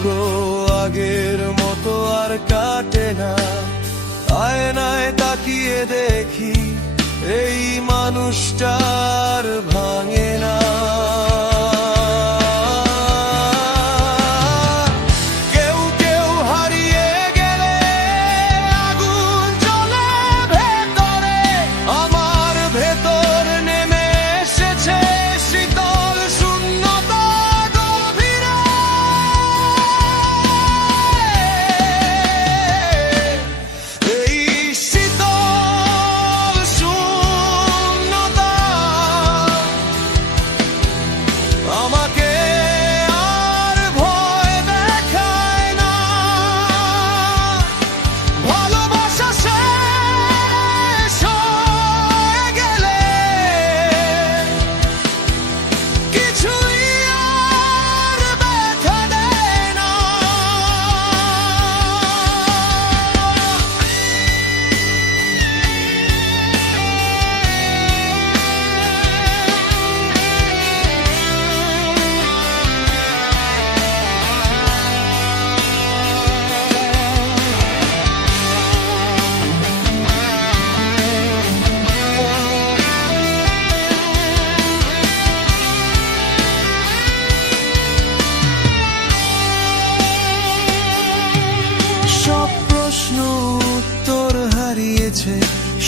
রাত্র আগের মতো আর কাটে না। আয়নায় তাকিয়ে দেখি এই মানুষটার ভাঙে না। কেউ কেউ হারিয়ে গেলে আগুন জ্বলে ভেতরে, আমার ভেতর নেমে এসেছে শীতল শূন্যতা গভীরে। এই শীতল শূন্যতা আমাকে আর ভয় দেখায় না। ভালোবাসা শেষ হয়ে গেলে কিছুই আর ব্যথা দেয় না। সব প্রশ্ন উত্তর হারিয়েছে,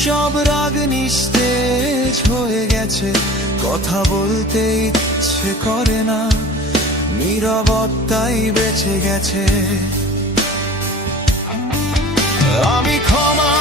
সব রাগ নিস্তেজ হয়ে গেছে। কথা বলতে ইচ্ছে করে না, নীরবতাই বেঁচে গেছে। আমি ক্ষমা